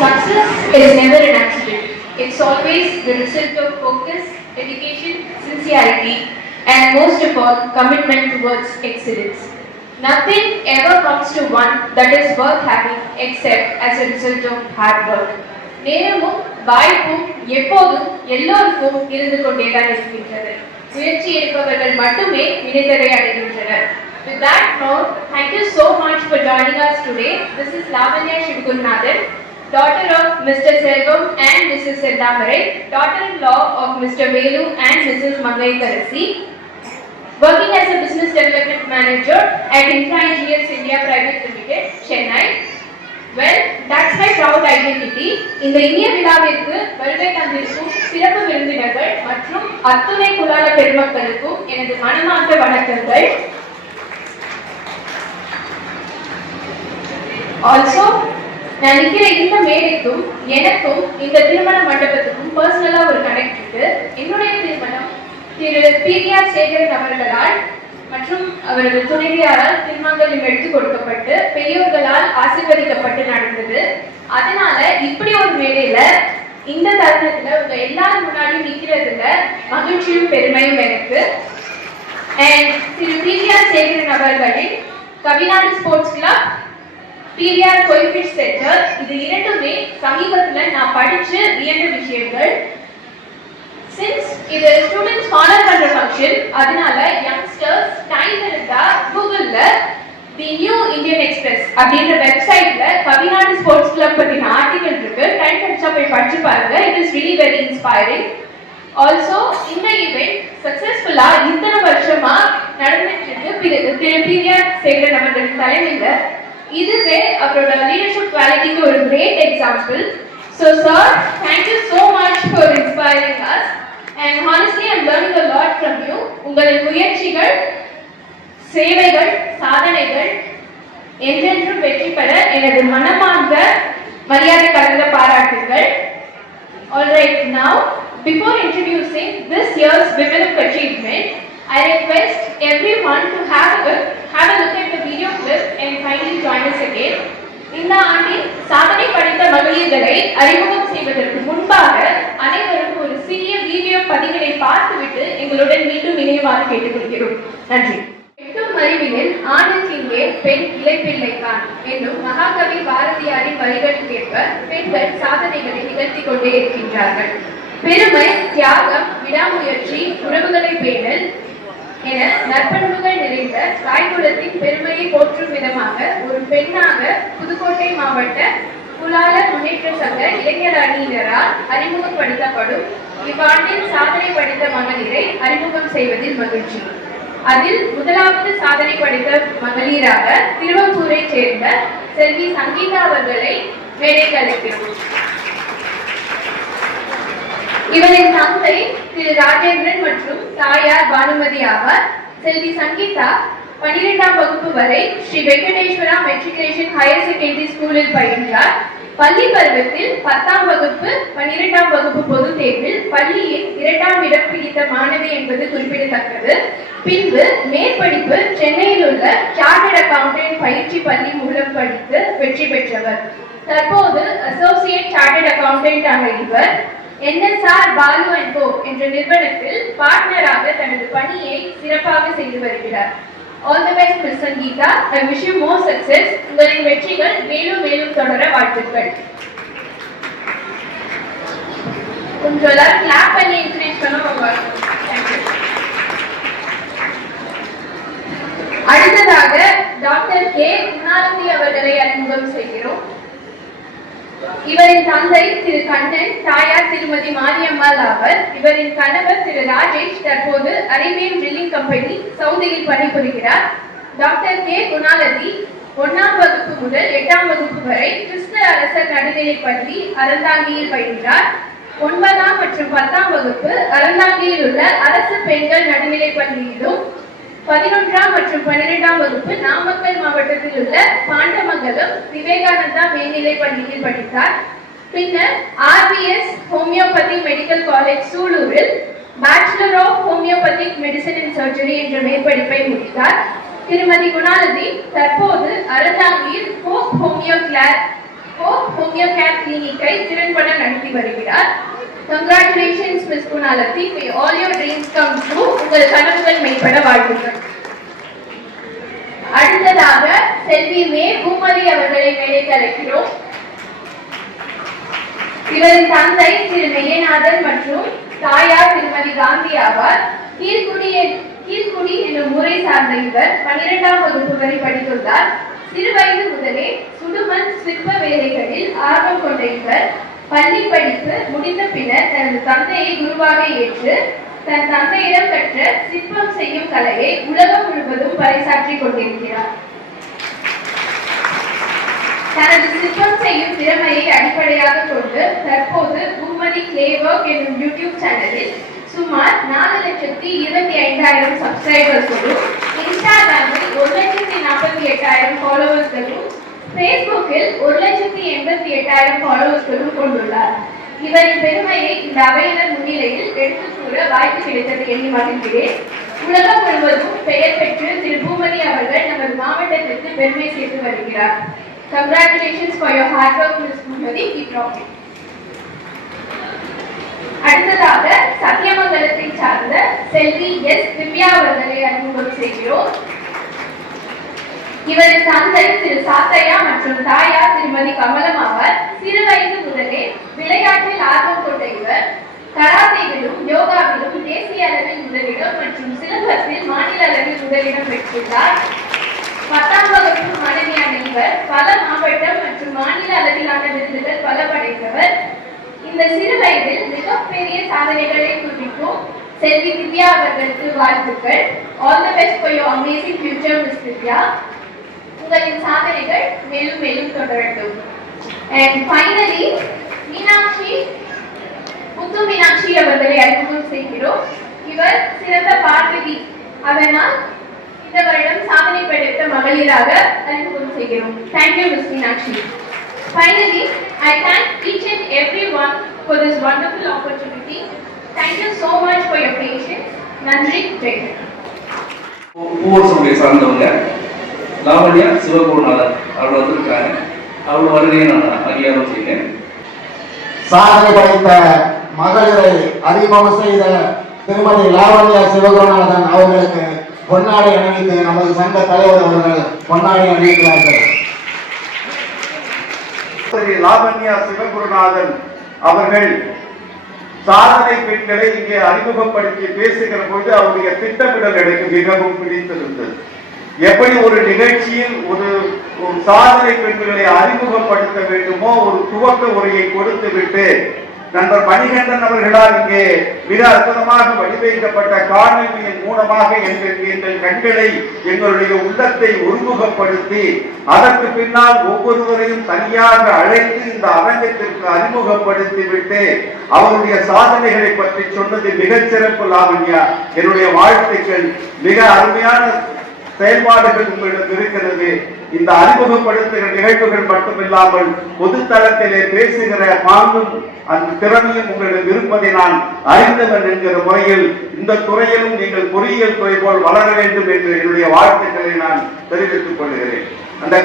Success is never an accident. It's always the result of focus, dedication, sincerity, and most of all, commitment towards excellence. Nothing ever comes to one that is worth having except as a result of hard work. நேரமும் வாய்ப்பும் எப்போதும் எல்லோருக்கும் இருந்து கொண்டேதான் இருக்கின்றது. முயற்சி எடுப்பவர்கள் மட்டுமே வினைதரை அடைகின்றனர். With that note, thank you so much for joining us today. This is Lavanya Shivagunathan, daughter of Mr. Selvam and Mrs. Seldamarai, daughter-in-law of Mr. Velu and Mrs. Mangai Karasi, working as a business development manager at Infra Engineers India Private Limited, Chennai. Well, that's my proud identity. இந்த இனிய விழாவிற்கு வருகை தந்திருக்கும் சிறப்பு விருந்தினர்கள் மற்றும் அத்துணை குலால பெருமக்களுக்கும் எனது மனமார்ந்த வணக்கங்கள். Also, நான் நிற்கிற இந்த மேடைக்கும் எனக்கும் இந்த திருமண மண்டபத்துக்கும் பர்சனலா ஒரு கனெக்ட் இருக்கு. என்னுடைய திருமணம் திரு பிஆர் சேகரன் அவர்களால் மற்றும் அவரது துணைவியாரால் திருமங்கலம் எடுத்து கொடுக்கப்பட்டு பெரியோர்களால் ஆசீர்வதிக்கப்பட்டு நடந்தது. அதனால இப்படி ஒரு மேடையில இந்த தருணத்துல உங்க எல்லாரும் முன்னாடி நிக்கிறதுல மகிழ்ச்சியும் பெருமையும் எனக்கு. திரு பிஆர் சேகரன் அவர்களின் Kavinadu sports club, PR koi fish centre, இது இரண்டுமே சமீபத்துல நான் படிச்சு வியந்த விஷயங்கள். சின்ஸ் இது ஸ்டூடெண்ட்ஸ் ஃபாலோ பண்ற ஃபங்க்ஷன், அதனால யங்ஸ்டர்ஸ் டைம் இருந்தா கூகுள்ல தி நியூ இந்தியன் எக்ஸ்பிரஸ் அப்படின்ற வெப்சைட்ல கவிநாடு ஸ்போர்ட்ஸ் கிளப் பத்தின ஆர்டிகல் இருக்கு. டைம் கிடைச்சா போய் படிச்சு பாருங்க. It is really very inspiring. Also இந்த ஈவெண்ட் சக்சஸ்ஃபுல்லா இத்தனை வருஷமா நடந்துட்டு இருக்கு திரு பிஆர் சேகரன் அவர்களின் தலைமையில. இதுவே அவரோட லீடர்ஷிப் குவாலிட்டிக்கு ஒரு great example. So sir, thank you so much for inspiring us, and honestly I'm learning a lot from you. உங்களின் முயற்சிகள், சேவைகள், சாதனைகள் என்றென்றும் வெற்றி பெற எனது மனமார்ந்த மரியாதை கலந்த பாராட்டுகள். Alright, now before introducing this year's Women of Achievement, I request everyone to have a look at the video clip and kindly join us again. இந்த ஆண்டில் சாதனை படைத்த மகளிர்களை அறிமுகம் செய்வதற்கு முன்பாக அனைவரும் ஒரு சிறிய வீடியோ பதிவினை பார்த்துவிட்டு எங்களுடன் மீண்டும் இணையவாறு கேட்டுக்கொள்கிறோம். நன்றி. எட்டும் அறிவினில் ஆணுக்கு இங்கே பெண் இளைப்பிள்ளைக்கான் என்னும் மகாகவி பாரதியாரின் வரிகளுக்கேற்ப பெண்கள் சாதனைகளை நிகழ்த்தி கொண்டே இருக்கின்றார்கள். பெருமை, தியாகம், விடாமுயற்சி, உறவுகளை பேணல் என நற்பண்புகள் நிறைந்த தாய்குலத்தின் பெருமையை போற்றும் விதமாக ஒரு பெண்ணாக புதுக்கோட்டை மாவட்ட குலால முன்னேற்ற சங்க இளைஞர் அணியினரால் அறிமுகப்படுத்தப்படும் இவ்வாண்டில் சாதனை படைத்த மகளிரை அறிமுகம் செய்வதில் மகிழ்ச்சி. அதில் முதலாவது சாதனை படைத்த மகளிராக திருவப்பூரை சேர்ந்த செல்வி சங்கீதா அவர்களை மேடைக்கு அழைக்கிறோம். இவரின் தந்தை திரு ராஜேந்திரன் மற்றும் தாயார் பானுமதி ஆவார். செல்வி சங்கீதா 12ஆம் வகுப்பு வரை Sri Venkateswara matriculation higher secondary ஸ்கூலில் பயின்றார். பள்ளி பருவத்தில் 10ஆம் வகுப்பு 12ஆம் வகுப்பு பொதுத் தேர்வில் பள்ளியில் 2ஆம் இடம் பிடித்த மாணவி என்பது குறிப்பிடத்தக்கது. பின்பு மேற்படிப்பு சென்னையில் உள்ள சார்ட்டர்ட் அக்கவுண்டன்ட் பயிற்சி பள்ளி மூலம் படித்து வெற்றி பெற்றவர். தற்போது அசோசியேட் சார்ட்டர்ட் அக்கவுண்டன்ட் ஆன இவர் NSR பாலு அண்ட் கோ என்ற நிறுவனத்தில் பார்ட்னராக தனது பணியை சிறப்பாக செய்து வருகிறார். All the best, Miss Sangeeta. I wish you more success. உங்களின் வெற்றிகள் மேலும் மேலும் தொடர வாழ்த்துக்கள். கொஞ்சம் எல்லாரும் கிளாப் பண்ணி என்கரேஜ் பண்ணுவாங்க. அடுத்ததாக டாக்டர் கே குணாலதி அவர்களை அறிமுகம் செய்கிறோம். இவரின் தந்தை திரு கண்ணன், தாயார் திருமதி மாரியம்மாள் ஆவர். இவரின் கணவர் திரு ராஜேஷ் தற்போது அரேபியன் ட்ரில்லிங் கம்பெனி சவுதியில் பணிபுரிகிறார். டாக்டர் கே குணாலதி 1ஆம் வகுப்பு முதல் 8ஆம் வகுப்பு வரை கிறிஸ்த அரசர் நடுநிலைப் பள்ளி அறந்தாங்கியில் பயின்றார். 9ஆம் மற்றும் 10ஆம் வகுப்பு அறந்தாங்கியில் உள்ள அரசு பெண்கள் நடுநிலைப் பள்ளியிலும் 11ஆம் மற்றும் 12ஆம் வகுப்பு நாமக்கல் மாவட்டத்தில் உள்ள பாண்டமங்கலம் விவேகானந்தா மேல்நிலை பள்ளியில் படித்தார். பின்னர் RBS ஹோமியோபதி மெடிக்கல் காலேஜ் சூலூரில் bachelor of homeopathic medicine and surgery என்ற மேற்படிப்பை முடித்தார். திருமதி குணாலதி தற்போது அறந்தாங்கியில் ஹோப் ஹோமியோ ஹோமியோ கேர் கிளினிக்கை திறன்பட நடத்தி வருகிறார். Congratulations, Miss Kunalathi. May all your dreams come true. உங்கள் கனவுகள் மெய்ப்பட வாழ்த்துக்கள். அடுத்ததாக செல்வி மே பூமதி அவர்களை மேடைக்கு அழைக்கிறோம். இவரின் தந்தை திரு மெய்யநாதன் மற்றும் தாயார் திருமதி காந்தி ஆவார். கீழ்குடி என்னும் ஊரை சார்ந்த இவர் 12ஆம் வகுப்பு வரை படித்துள்ளார். சிறுவயது முதலே சுடுமண் சிற்ப வேலைகளில் ஆர்வம் கொண்ட இவர் பள்ளி படிப்பு முடிந்த பின்னர் தனது தந்தையை குருவாக ஏற்று தன் தந்தையிடம் கற்ற சிற்பம் செய்யும் கலையை உலகம் முழுவதும் பறைசாற்றிக் கொண்டிருக்கிறார். தனது சிற்பம் செய்யும் திறமையை அடிப்படையாக கொண்டு தற்போது பூமதி கிளே ஒர்க் என்னும் யூடியூப் சேனலில் சுமார் 4,25,000 சப்ஸ்கிரைபர்ஸும், இன்ஸ்டாகிராமில் 1,48,000 ஃபாலோவர்ஸ்களும், ஃபேஸ்புக்கில் 1,88,000 ஃபாலோவர்ஸ்களும் கொண்டுள்ளார். இவரின் பெருமையை இந்த அவையினர் முன்னிலையில் எடுத்துக் கூற வாய்ப்பு கிடைத்தது எண்ணி மகிழ்கிறேன். உலகம் முழுவதும் பெயர் பெற்று திரு பூமதி அவர்கள் நமது மாவட்டத்திற்கு பெருமை சேர்த்து வருகிறார். Congratulations for your hard work, Ms. Bhumadi. Keep rocking. அடுத்ததாக சத்தியமங்கலத்தை சார்ந்த செல்வி எஸ் திவ்யா அவர்களை அறிமுகம் செய்கிறோம். இவரது தந்தை திரு சாத்தையா மற்றும் தாயார் திருமதி கமலம் ஆவார். சிறு வயது முதலே விளையாட்டில் ஆர்வம் கொண்ட இவர் கராத்தேவிலும் யோகாவிலும் தேசிய அளவில் முதலிடம் மற்றும் சிலம்பத்தில் மாநில அளவில் முதலிடம் பெற்றுள்ளார். 10ஆம் வகுப்பு மாணவியான இவர் பல மாவட்டம் மற்றும் மாநில அளவிலான விருதுகள் பல படைத்தவர். இந்த சிறு வயதில் மிகப்பெரிய சாதனைகளை குறிக்கும் செல்வி திவ்யா அவர்களுக்கு வாழ்த்துக்கள். All the best for your amazing future, miss Divya. உங்களின் சாதனைகள் மேலும் மேலும் தொடரட்டும். அண்ட் ஃபைனலி முத்து மீனாட்சி அவர்களை அறிமுகம் செய்கிறோம். இவர் சிறந்த பாடகி, அதனால் இந்த வருடம் சாதனை படைத்த மகளிராக அறிமுகம் செய்கிறோம். Thank you, Miss Meenakshi. Finally, I thank each and everyone for this wonderful opportunity. Thank you so much for your patience. நன்றி, ஜெய். பூவரசனுடைய சார்ந்தவங்க லாவண்யா சிவகுருநாதன் அவர்கள் வந்திருக்காங்க. அவர்கள் வருகையை நான் அங்கீகாரம் செய்கிறேன். சாதனை படைத்த மகளிரை அறிமுகம் செய்த திருமதி லாவண்யா சிவகுருநாதன் அவர்களுக்கு பொன்னாடை அணிவித்து நமது சங்க தலைவர் அவர்கள் பொன்னாடை அணிவிக்கிறார்கள். லாவண்யா சிவகுருநாதன் அவர்கள் சாதனை பெண்களை இங்கே அறிமுகப்படுத்தி பேசுகிற பொழுது அவருடைய திட்டமிடல் எனக்கு மிகவும் பிடித்திருந்தது. எப்படி ஒரு நிகழ்ச்சியில் ஒரு சாதனை பெண்களை அறிமுகப்படுத்த வேண்டுமோ ஒரு துவக்க உரையை கொடுத்து விட்டு நண்பர் மணிகண்டன் அவர்களால் இங்கே மிக அற்புதமாக வடிவமைக்கப்பட்ட காணொலியின் மூலமாக எங்கள் கண்களை எங்களுடைய உள்ளத்தை ஒருமுகப்படுத்தி அதற்கு பின்னால் ஒவ்வொருவரையும் தனியாக அழைத்து இந்த அரங்கத்திற்கு அறிமுகப்படுத்தி விட்டு அவருடைய சாதனைகளை பற்றி சொன்னது மிகச்சிறப்பு லாவண்யா. என்னுடைய வாழ்த்துக்கள். மிக அருமையான செயல்பாடுகள் உங்களிடம் இருக்கிறது. இந்த அறிமுகப்படுத்துகிற நிகழ்வுகள் மட்டுமில்லாமல் பொது தளத்திலே பேசுகிற பாங்கும் அந்த திறமையும் உங்களிடம் இருப்பதை நான் அறிந்தவன் என்கிற முறையில் இந்த துறையிலும் நீங்கள் பொறியியல் துறை போல் வளர வேண்டும் என்று என்னுடைய வாழ்த்துக்களை நான் தெரிவித்துக் கொள்கிறேன். அந்த